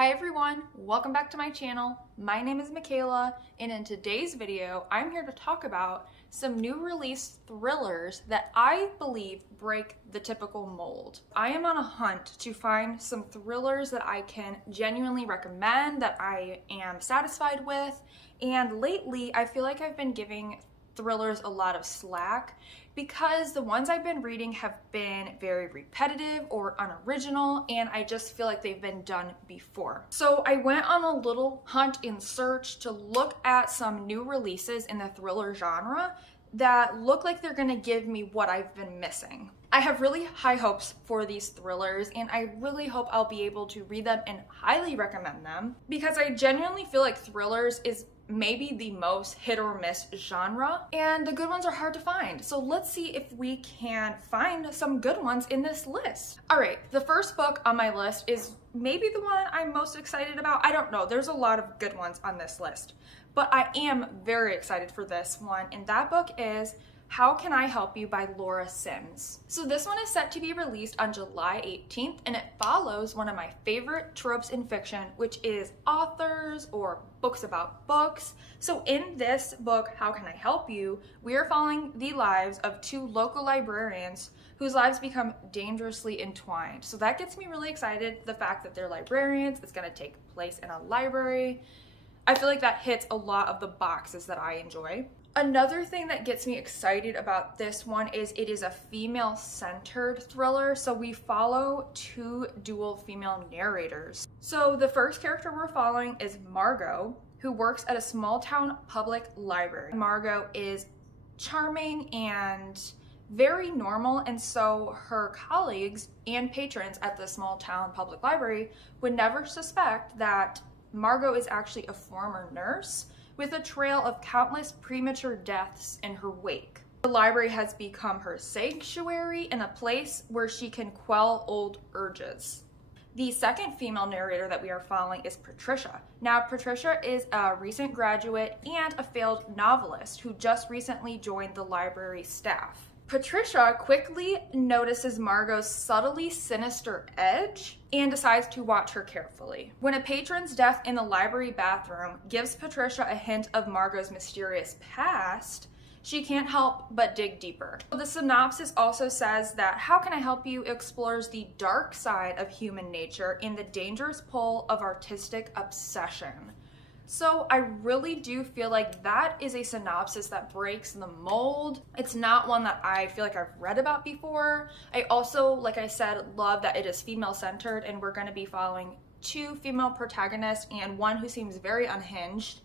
Hi everyone, welcome back to my channel. My name is Michaela, and in today's video, I'm here to talk about some new release thrillers that I believe break the typical mold. I am on a hunt to find some thrillers that I can genuinely recommend, that I am satisfied with, and lately I feel like I've been giving thrillers a lot of slack because the ones I've been reading have been very repetitive or unoriginal, and I just feel like they've been done before. So I went on a little hunt and search to look at some new releases in the thriller genre that look like they're gonna give me what I've been missing. I have really high hopes for these thrillers, and I really hope I'll be able to read them and highly recommend them because I genuinely feel like thrillers is maybe the most hit or miss genre, and the good ones are hard to find. So let's see if we can find some good ones in this list. All right, the first book on my list is maybe the one I'm most excited about. I don't know, there's a lot of good ones on this list, but I am very excited for this one, and that book is How Can I Help You by Laura Sims. So this one is set to be released on July 18th, and it follows one of my favorite tropes in fiction, which is authors or books about books. So in this book, How Can I Help You, we are following the lives of two local librarians whose lives become dangerously entwined. So that gets me really excited, the fact that they're librarians, it's gonna take place in a library. I feel like that hits a lot of the boxes that I enjoy. Another thing that gets me excited about this one is it is a female-centered thriller, so we follow two dual female narrators. So the first character we're following is Margot, who works at a small-town public library. Margot is charming and very normal, and so her colleagues and patrons at the small-town public library would never suspect that Margot is actually a former nurse with a trail of countless premature deaths in her wake. The library has become her sanctuary and a place where she can quell old urges. The second female narrator that we are following is Patricia. Now, Patricia is a recent graduate and a failed novelist who just recently joined the library staff. Patricia quickly notices Margot's subtly sinister edge and decides to watch her carefully. When a patron's death in the library bathroom gives Patricia a hint of Margot's mysterious past, she can't help but dig deeper. The synopsis also says that How Can I Help You explores the dark side of human nature and the dangerous pull of artistic obsession. So I really do feel like that is a synopsis that breaks the mold. It's not one that I feel like I've read about before. I also, like I said, love that it is female-centered, and we're going to be following two female protagonists and one who seems very unhinged.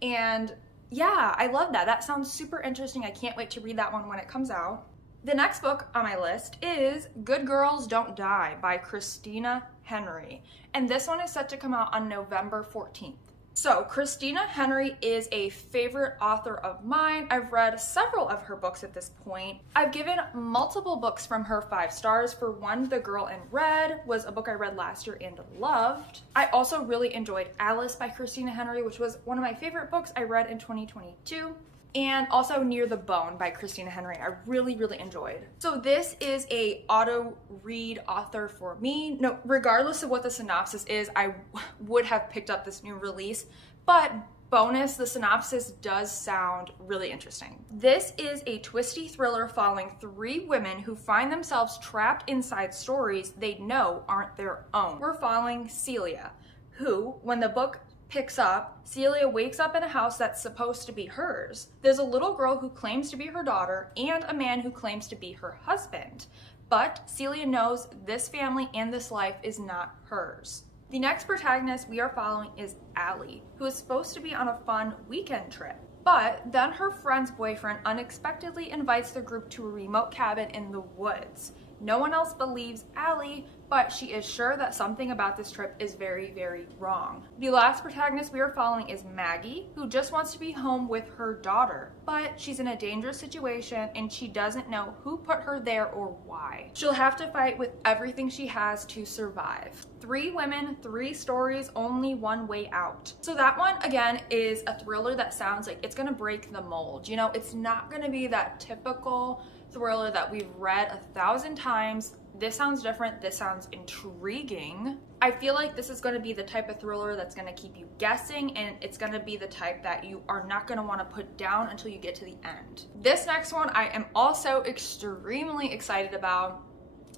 And yeah, I love that. That sounds super interesting. I can't wait to read that one when it comes out. The next book on my list is Good Girls Don't Die by Christina Henry. And this one is set to come out on November 14th. So, Christina Henry is a favorite author of mine. I've read several of her books at this point. I've given multiple books from her 5 stars. For one, The Girl in Red was a book I read last year and loved. I also really enjoyed Alice by Christina Henry, which was one of my favorite books I read in 2022. And also Near the Bone by Christina Henry, I really enjoyed. So this is a auto read author for me. No, regardless of what the synopsis is, I would have picked up this new release, but bonus, the synopsis does sound really interesting. This is a twisty thriller following 3 women who find themselves trapped inside stories they know aren't their own. We're following Celia, who, when the book picks up, Celia wakes up in a house that's supposed to be hers. There's a little girl who claims to be her daughter and a man who claims to be her husband. But Celia knows this family and this life is not hers. The next protagonist we are following is Allie, who is supposed to be on a fun weekend trip. But then her friend's boyfriend unexpectedly invites the group to a remote cabin in the woods. No one else believes Allie, but she is sure that something about this trip is very wrong. The last protagonist we are following is Maggie, who just wants to be home with her daughter, but she's in a dangerous situation and she doesn't know who put her there or why. She'll have to fight with everything she has to survive. 3 women, 3 stories, only one way out. So that one, again, is a thriller that sounds like it's gonna break the mold. You know, it's not gonna be that typical thriller that we've read 1,000 times this sounds different, this sounds intriguing. I feel like this is going to be the type of thriller that's going to keep you guessing, and it's going to be the type that you are not going to want to put down until you get to the end. This next one I am also extremely excited about.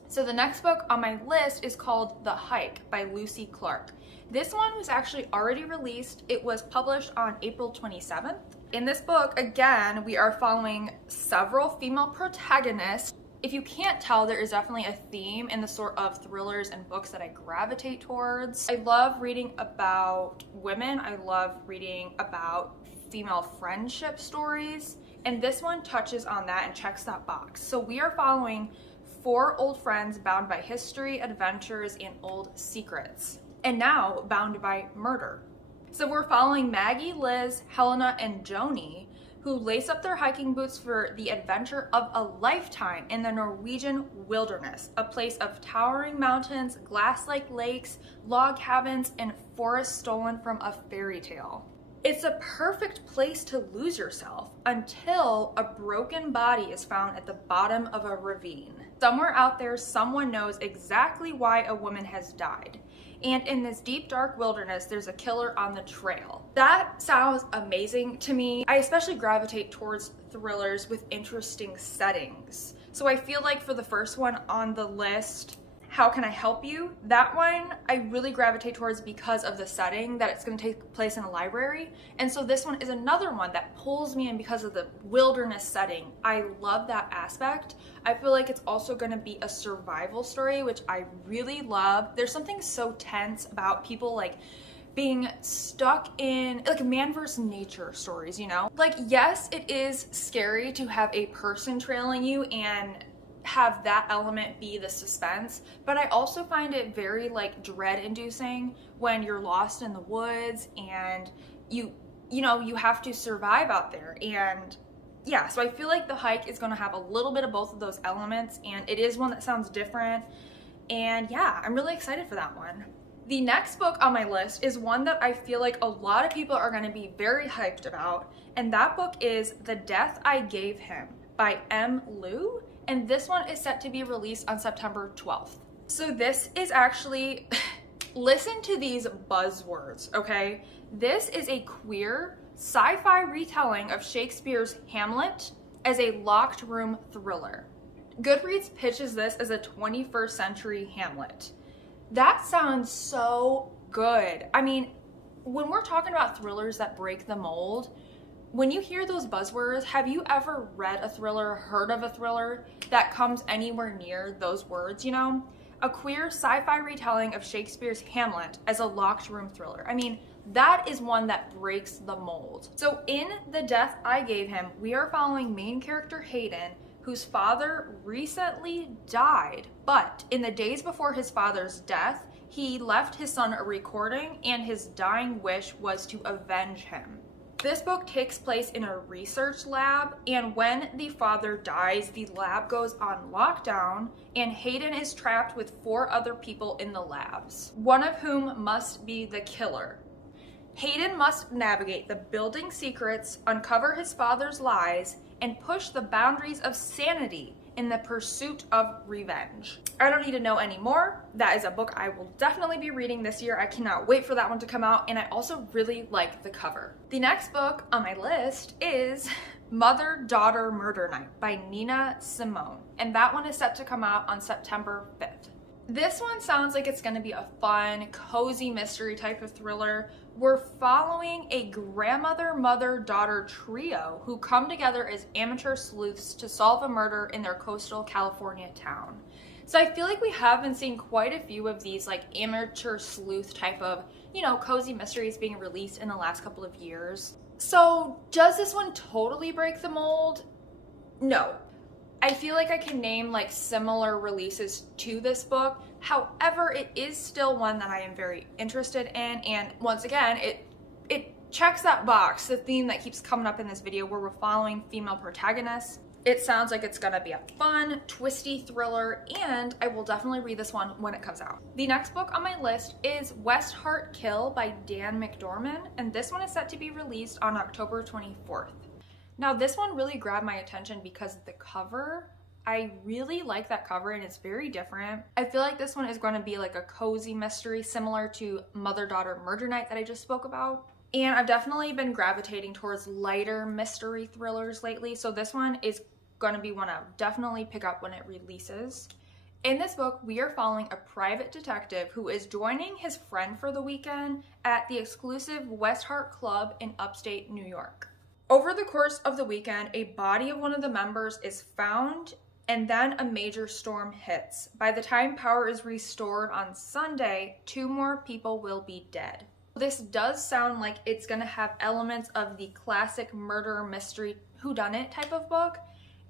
So the next book on my list is called 𝚲𝚃 by Lucy Clark. This one was actually already released. It was published on April 27th. In this book, again, we are following several female protagonists. If you can't tell, there is definitely a theme in the sort of thrillers and books that I gravitate towards. I love reading about women. I love reading about female friendship stories. And this one touches on that and checks that box. So we are following 4 old friends bound by history, adventures, and old secrets, and now bound by murder. So we're following Maggie, Liz, Helena, and Joni, who lace up their hiking boots for the adventure of a lifetime in the Norwegian wilderness, a place of towering mountains, glass-like lakes, log cabins, and forests stolen from a fairy tale. It's a perfect place to lose yourself until a broken body is found at the bottom of a ravine. Somewhere out there, someone knows exactly why a woman has died. And in this deep, dark wilderness, there's a killer on the trail. That sounds amazing to me. I especially gravitate towards thrillers with interesting settings. So I feel like for the first one on the list, How Can I Help You? That one I really gravitate towards because of the setting, that it's going to take place in a library. And so this one is another one that pulls me in because of the wilderness setting. I love that aspect. I feel like it's also going to be a survival story, which I really love. There's something so tense about people like being stuck in like man versus nature stories, you know? Like, yes, it is scary to have a person trailing you and have that element be the suspense, but I also find it very like dread inducing when you're lost in the woods and you know you have to survive out there. And yeah, so I feel like 𝚲𝚃 is going to have a little bit of both of those elements, and it is one that sounds different, and yeah, I'm really excited for that one. The next book on my list is one that I feel like a lot of people are going to be very hyped about, and that book is The Death I Gave Him by M. Liu. And this one is set to be released on September 12th. So this is actually, listen to these buzzwords, okay? This is a queer sci-fi retelling of Shakespeare's Hamlet as a locked room thriller. Goodreads pitches this as a 21st century Hamlet. That sounds so good. I mean, when we're talking about thrillers that break the mold, when you hear those buzzwords, have you ever read a thriller, heard of a thriller that comes anywhere near those words, you know? A queer sci-fi retelling of Shakespeare's Hamlet as a locked room thriller. I mean, that is one that breaks the mold. So in The Death I Gave Him, we are following main character Hayden, whose father recently died, but in the days before his father's death, he left his son a recording, and his dying wish was to avenge him. This book takes place in a research lab, and when the father dies, the lab goes on lockdown, and Hayden is trapped with 4 other people in the labs, one of whom must be the killer. Hayden must navigate the building secrets, uncover his father's lies, and push the boundaries of sanity in the pursuit of revenge. I don't need to know any more. That is a book I will definitely be reading this year. I cannot wait for that one to come out, and I also really like the cover. The next book on my list is Mother-Daughter Murder Night by Nina Simone, and that one is set to come out on September 5th. This one sounds like it's going to be a fun, cozy mystery type of thriller. We're following a grandmother, mother, daughter trio who come together as amateur sleuths to solve a murder in their coastal California town. So I feel like we have been seeing quite a few of these like amateur sleuth type of, you know, cozy mysteries being released in the last couple of years. So does this one totally break the mold? No. I feel like I can name like similar releases to this book. However, it is still one that I am very interested in, and once again, it checks that box, the theme that keeps coming up in this video where we're following female protagonists. It sounds like it's gonna be a fun, twisty thriller, and I will definitely read this one when it comes out. The next book on my list is West Heart Kill by Dan McDormand, and this one is set to be released on October 24th. Now, this one really grabbed my attention because of the cover. I really like that cover and it's very different. I feel like this one is going to be like a cozy mystery similar to Mother-Daughter Murder Night that I just spoke about. And I've definitely been gravitating towards lighter mystery thrillers lately, so this one is going to be one I'll definitely pick up when it releases. In this book, we are following a private detective who is joining his friend for the weekend at the exclusive West Hart Club in upstate New York. Over the course of the weekend, a body of one of the members is found and then a major storm hits. By the time power is restored on Sunday, 2 more people will be dead. This does sound like it's going to have elements of the classic murder mystery whodunit type of book,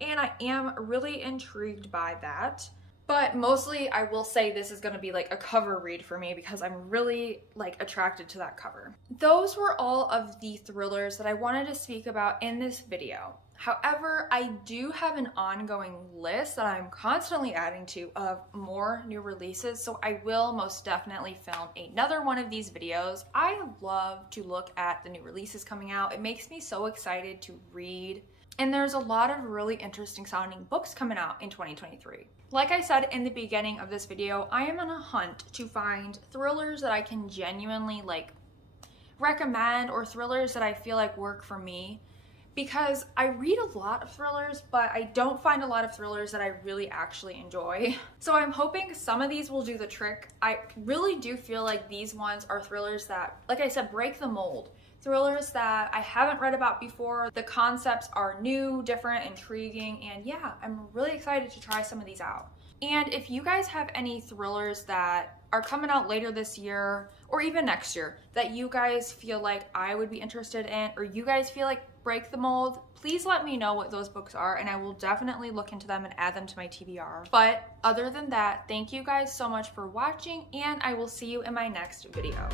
and I am really intrigued by that. But mostly I will say this is going to be like a cover read for me because I'm really like attracted to that cover. Those were all of the thrillers that I wanted to speak about in this video. However, I do have an ongoing list that I'm constantly adding to of more new releases, so I will most definitely film another one of these videos. I love to look at the new releases coming out. It makes me so excited to read. And there's a lot of really interesting sounding books coming out in 2023. Like I said in the beginning of this video, I am on a hunt to find thrillers that I can genuinely like recommend, or thrillers that I feel like work for me. Because I read a lot of thrillers, but I don't find a lot of thrillers that I really actually enjoy. So I'm hoping some of these will do the trick. I really do feel like these ones are thrillers that, like I said, break the mold. Thrillers that I haven't read about before. The concepts are new, different, intriguing, and yeah, I'm really excited to try some of these out. And if you guys have any thrillers that are coming out later this year or even next year that you guys feel like I would be interested in, or you guys feel like break the mold, please let me know what those books are and I will definitely look into them and add them to my TBR. But other than that, thank you guys so much for watching and I will see you in my next video.